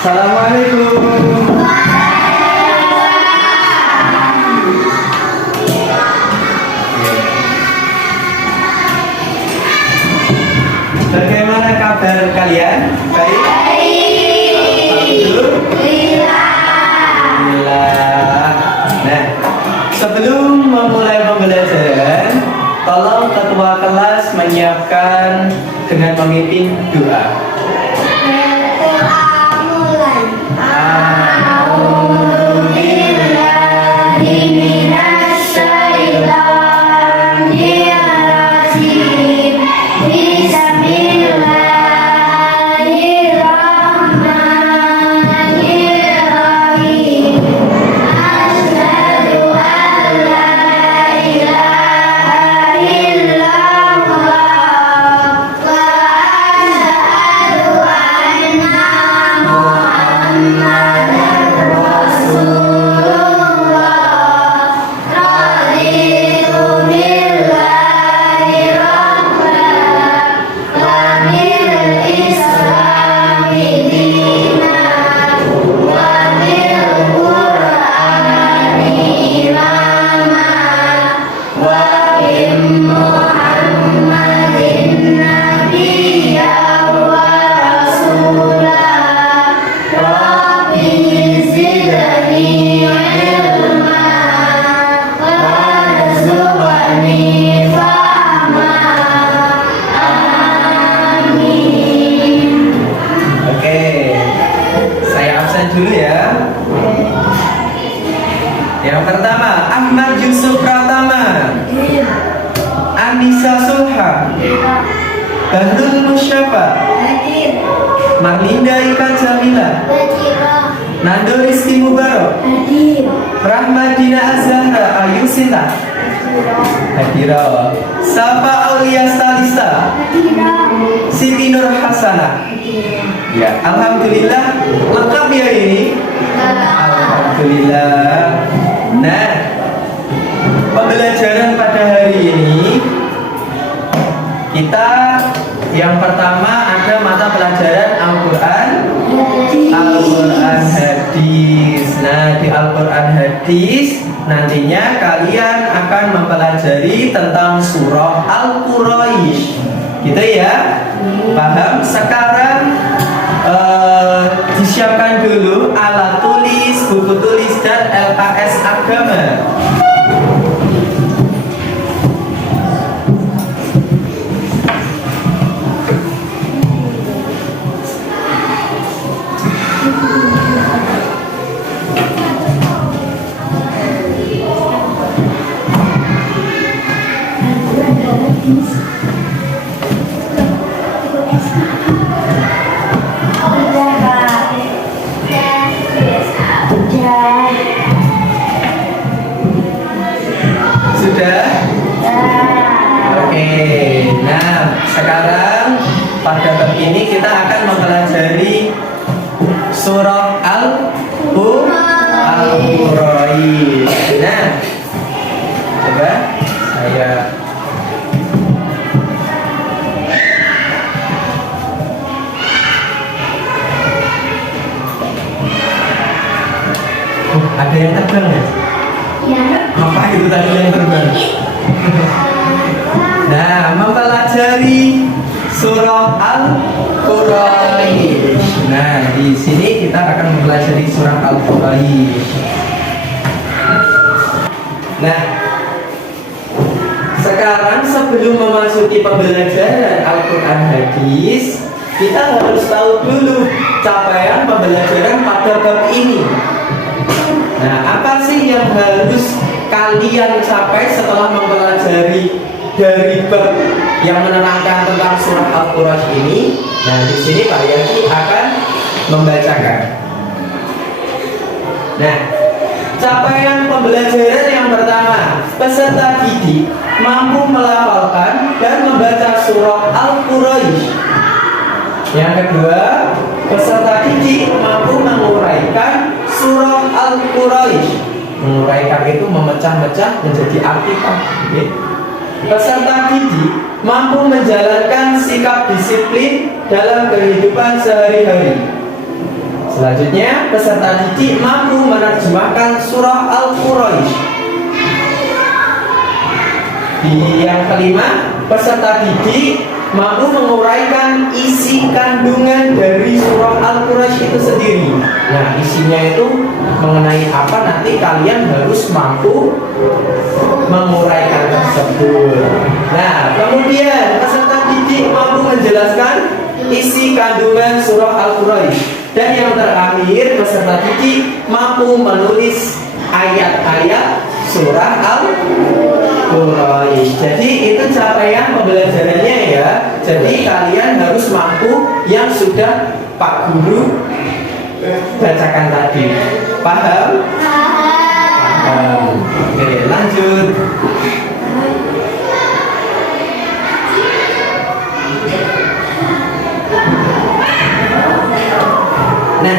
Assalamualaikum. Bagaimana kabar kalian? Baik? Alhamdulillah. Nah, sebelum memulai pembelajaran, tolong ketua kelas menyiapkan dengan memimpin doa. Dulu ya. Yang pertama, Ahmad Yusuf Pratama, Anissa Sulha, Bahrul Musyafa, Marlinda Ika Jamila, Nando Rizky Mubarok, Rahmadina Azhara Ayu Sinta, Hadira, Safa Aulia Stalista, Siti Nur Hasanah. Ya, alhamdulillah lengkap ya ini. Alhamdulillah. Nah, pembelajaran pada hari ini kita yang pertama ada mata pelajaran Al-Quran Hadis. Nah, di Al-Quran Hadis nantinya kalian akan mempelajari tentang surah Al-Quraisy. Gitu ya? Paham? Sekarang disiapkan dulu alat tulis, buku tulis, dan LKS agama. Sudah? Oke. Nah, sekarang pada bab ini kita akan mempelajari surah Al-Quraisy. Nah, coba saya ada yang terbang ya? Apa itu tadi yang terbang? Nah, mempelajari surah Al-Quraisy. Nah, di sini kita akan mempelajari surah Al-Quraisy. Nah, sekarang sebelum memasuki pembelajaran Al-Quran Hadis, kita harus tahu dulu capaian pembelajaran pada bab ini. Nah, apa sih yang harus kalian capai setelah mempelajari dari bab yang menerangkan tentang surah Al-Quraisy ini? Nah, di sini Pak Yaki akan membacakan. Nah, capaian pembelajaran yang pertama, peserta didik mampu melafalkan dan membaca surah Al-Quraisy. Yang kedua, peserta didik mampu menguraikan surah Al-Quraisy. Menguraikan itu memecah-mecah menjadi artikel. peserta didik mampu menjalankan sikap disiplin dalam kehidupan sehari-hari. Selanjutnya, peserta didik mampu menerjemahkan surah Al-Quraisy. Di yang kelima, peserta didik mampu menguraikan isi kandungan dari surah Al-Quraisy itu sendiri. Nah, isinya itu mengenai apa, nanti kalian harus mampu menguraikan tersebut. Nah, kemudian peserta didik mampu menjelaskan isi kandungan surah Al-Quraisy. Dan yang terakhir, peserta didik mampu menulis ayat-ayat surah Al-Quraisy. Jadi itu capaian pembelajarannya ya. Jadi kalian harus mampu yang sudah Pak Guru bacakan tadi. Paham? Paham. Oke, lanjut. Nah,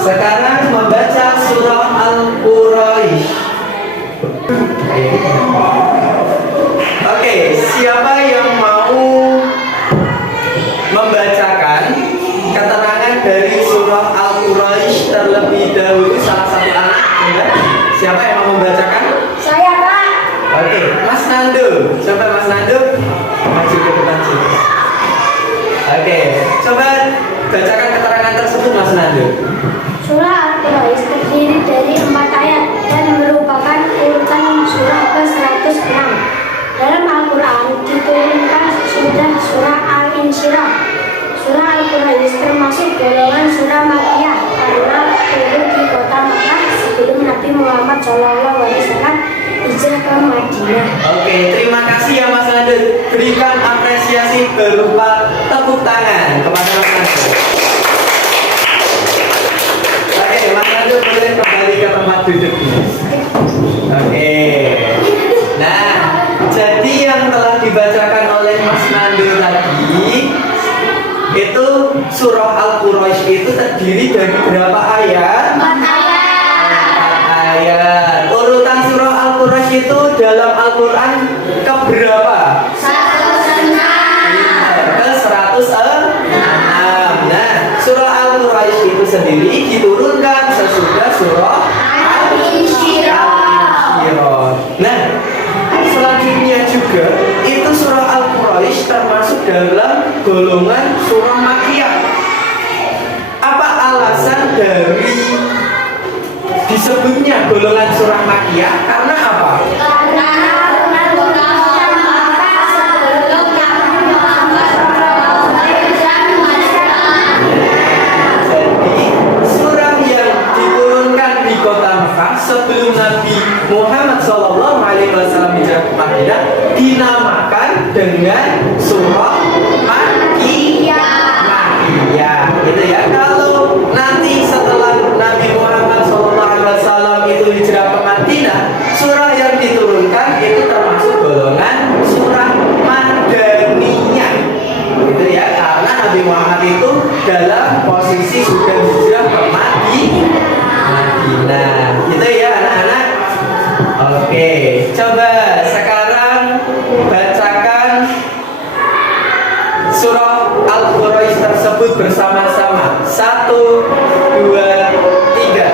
sekarang membaca surah Al-Quraisy. Oke, siapa yang mau membacakan keterangan dari surah Al-Quraisy terlebih dahulu? Salah satu anak, ya? Siapa yang mau membacakan? Saya, Pak. Oke, Mas Nando. Coba Mas Nando maju ke depan sini. Oke, coba bacakan keterangan tersebut Mas Nando. Surah Al-Quraisy terdiri dari 4 ayat dan merupakan urutan surah ke-106. Dalam Al-Quran diturunkan sudah surah Al-Insyirah. Surah Al-Quraisy termasuk golongan surah Makkiyah karena turun di kota Makkah sebelum Nabi Muhammad SAW hijrah ke Madinah. Oke, terima kasih ya Mas Nando. Berikan apresiasi berupa tepuk tangan kepada Mas Nando. Oke, Mas Nando boleh kembali ke tempat duduknya. Oke. Nah, jadi yang telah dibacakan oleh Mas Nando tadi itu surah Al-Quraisy itu terdiri dari berapa ayat? 4 ayat. Urutan surah Al-Quraisy itu dalam Al-Quran keberapa? 106. Ke 106. Nah, surah Al-Quraisy itu sendiri diturunkan sesudah surah Al-Insyirah. Nah, selanjutnya juga itu surah Al-Quraisy termasuk dalam golongan surah Makkiyah. Apa alasan dari disebutnya golongan surah Makkiyah? Karena apa? Karena Al-Quran Makkah sebelum Nabi Muhammad Jadi surah yang diturunkan di kota Mekah sebelum Nabi Muhammad SAW hijrah ke Madinah dinamakan dengan surah Makkiyah, gitu ya. Kalau nanti setelah Nabi Muhammad SAW itu hijrah ke Madinah, surah yang diturunkan itu termasuk golongan surah Madaniyah, gitu ya. Karena Nabi Muhammad itu dalam posisi sudah hijrah ke Madinah, gitu ya anak-anak. Oke, coba sekarang bacakan surah Al-Quraisy tersebut bersama-sama. 1, 2, 3.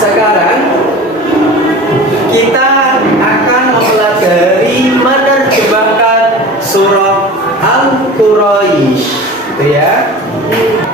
sekarang kita akan mempelajari menerjemahkan surah Al-Quraisy, gitu ya.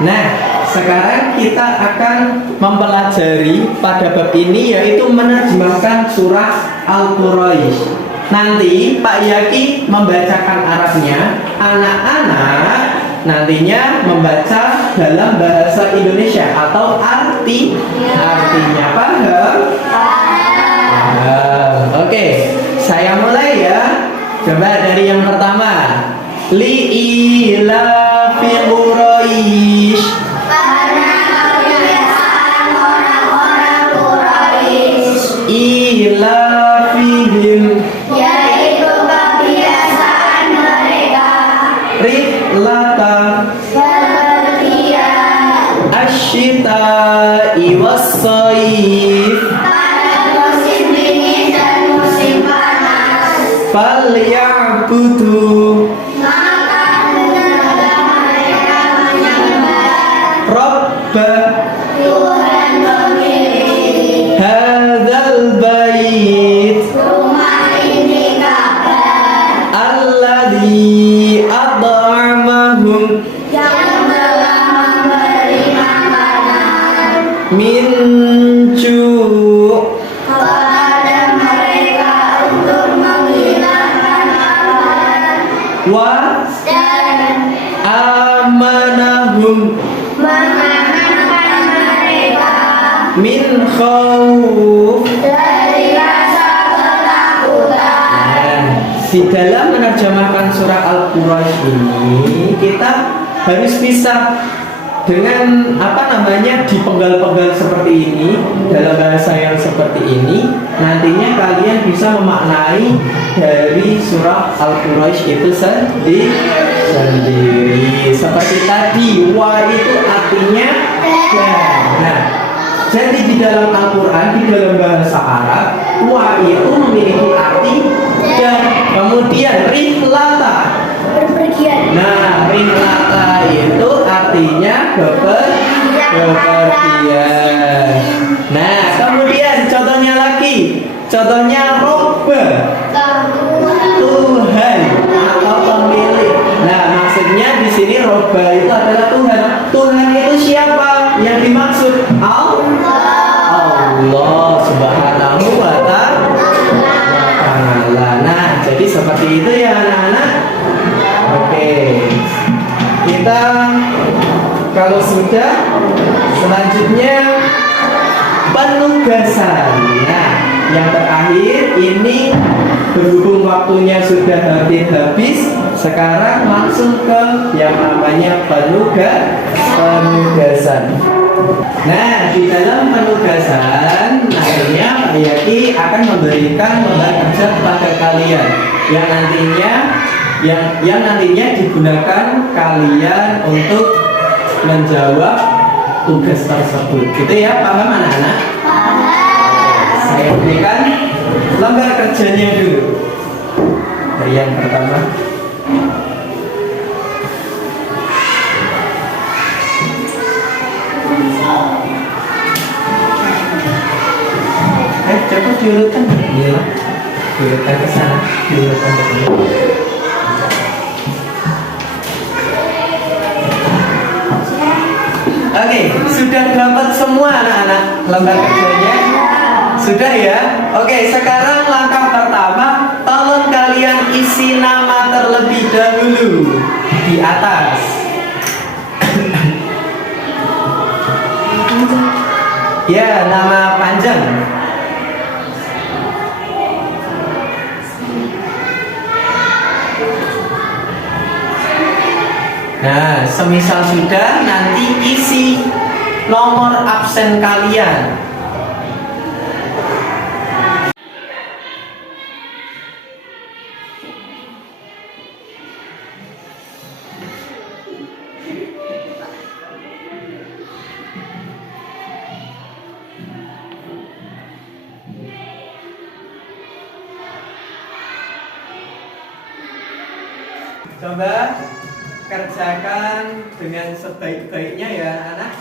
Nah, sekarang kita akan mempelajari pada bab ini yaitu menerjemahkan surah Al-Quraisy. Nanti Pak Yaki membacakan Arabnya, anak-anak nantinya membaca dalam bahasa Indonesia atau artinya. Paham? Oke, saya mulai ya. Coba dari yang pertama. Li'ila fi Quraisy. Karena kebiasaan orang-orang Quraisy, Ila fihim. yaitu kebiasaan mereka Rihlata berpergian asyita'i was-shaif. pada musim dingin dan musim panas. Falyabudu Maka hendaklah mereka menyembah Rabba Tuhan pemilik hadzal bait rumah ini, Ka'bah, alladzi at'amahum yang telah memberi makanan min ju' kepada mereka untuk menghilangkan lapar wa dan amanahum mengamankan mereka min khauf. dari rasa ketakutan. Di dalam menerjemahkan surah Al-Quraisy ini kita harus bisa dengan dipenggal-penggal seperti ini dalam bahasa yang seperti ini, nantinya kalian bisa memaknai dari surah Al-Quraisy itu sendiri. Seperti tadi, wa itu artinya dan. Nah, jadi di dalam Al-Quran, di dalam bahasa Arab, wa itu memiliki arti dan. Kemudian rihlata. Berpergian. Nah, rihlata itu artinya bepergian. Nah, kemudian contohnya lagi. Contohnya robba, Tuhan atau pemilik. Nah, maksudnya di sini robba itu adalah Tuhan. Tuhan itu siapa? Yang dimaksud Allah Subhanahu wa ta'ala. Nah, jadi seperti itu ya anak-anak. Oke. Kita kalau sudah, selanjutnya penugasan. Nah, yang terakhir ini berhubung waktunya sudah hampir habis, sekarang langsung ke yang namanya penugasan. Nah, di dalam penugasan akhirnya Pak Yaki akan memberikan lembar kerja kepada kalian yang nantinya digunakan kalian untuk menjawab tugas tersebut. Gitu ya, paham anak-anak? Saya berikan lembar kerjanya dulu. Dari yang pertama. Coba diurutkan. Iya. Diurutkan ke sana. Diurutkan ke sini. Oke, sudah dapat semua anak-anak lembar kerjanya? Sudah ya? Oke, sekarang langkah pertama, tolong kalian isi nama terlebih dahulu di atas. Ya, nama panjang. Nah, semisal sudah, nanti isi nomor absen kalian. Coba kerjakan dengan sebaik-baiknya ya anak-anak.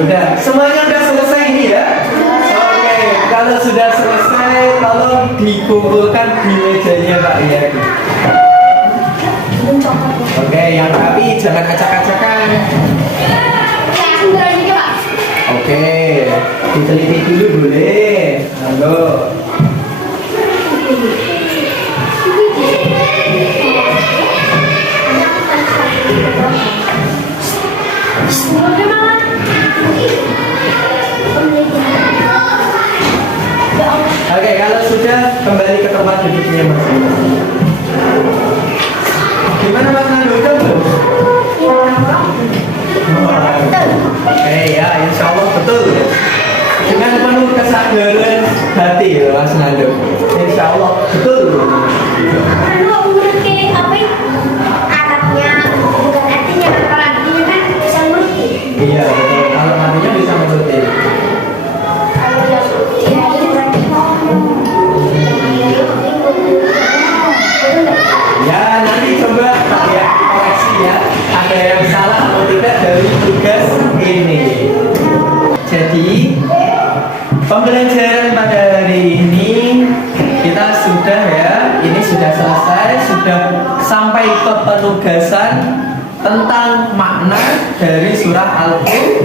Udah, semuanya udah selesai ini ya? Oke, kalau sudah selesai, tolong dikumpulkan di mejanya Pak ya. Oke, yang rapi, jangan acak-acakan. Oke, diteliti dulu boleh. Halo. Oke, kalau sudah kembali ke tempat duduknya masing-masing. Gimana Mas Nando? Udah belum? Oke ya, insya Allah betul. Dengan penuh kesadaran hati ya Mas Nando. Insya Allah betul. Iya betul. Kalau artinya bisa mengerti. Ya nanti coba ya koreksi ya. Ada yang salah atau tidak dari tugas ini. Jadi pembelajaran pada hari ini kita sudah ya, ini sudah selesai, sudah sampai ke penugasan tentang makna dari surah Al-Quraish.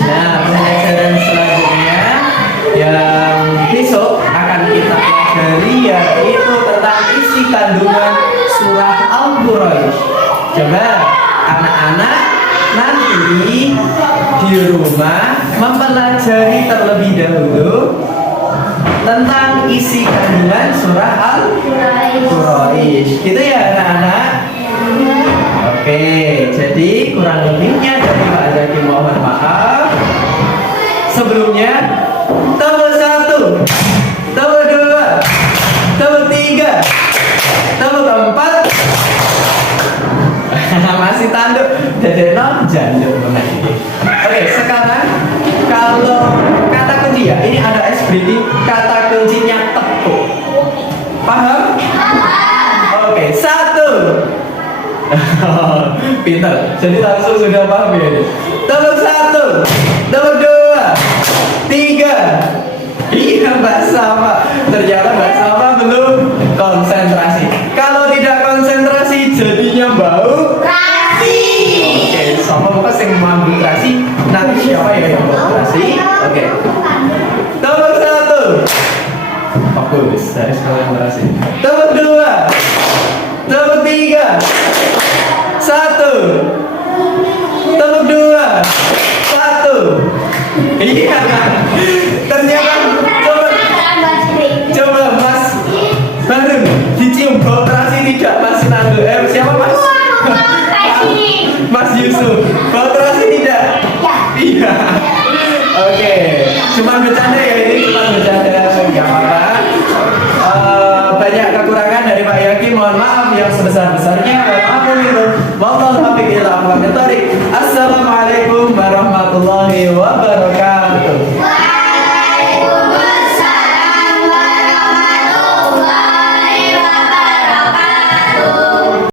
Nah, pembelajaran selanjutnya yang besok akan kita pelajari yaitu tentang isi kandungan surah Al-Quraish. Coba anak-anak nanti di rumah mempelajari terlebih dahulu tentang isi kandungan surah Al-Quraish. Gitu ya anak-anak? Oke, jadi kurang lebihnya dari Pak Zaki mohon maaf. Sebelumnya, tabel 1, tabel 2, tabel 3, tabel 4. Masih tanduk, jadi janduk banget ini. Oke, sekarang kalau kata kunci ya, ini ada SBD, kata kuncinya tepuk. Paham? Oke, 1. Pintar, jadi langsung sudah paham ya ini. Tabel 1, tabel 2, 3. Iya Mbak Sama, ternyata Mbak Sama belum konsentrasi. Kalau tidak konsentrasi jadinya bau rasi. Oke, sama muka sing mampu rasi. Nanti siapa ya yang bau rasi? Oke. Tabel 1. Fokus, saya konsentrasi. Tabel 2, tabel 3. 1. Tabel 2. 1. Iya. Ternyata coba Mas Barun dicium bau terasi tidak Mas Nando? Siapa Mas? Mas Yusuf. Bau terasi tidak? Iya. Oke. Cuma bercanda ya ini, cuma bercanda, nggak apa-apa. Banyak kekurangan dari Pak Yaki, mohon maaf yang sebesar-besarnya. Assalamualaikum warahmatullahi wabarakatuh.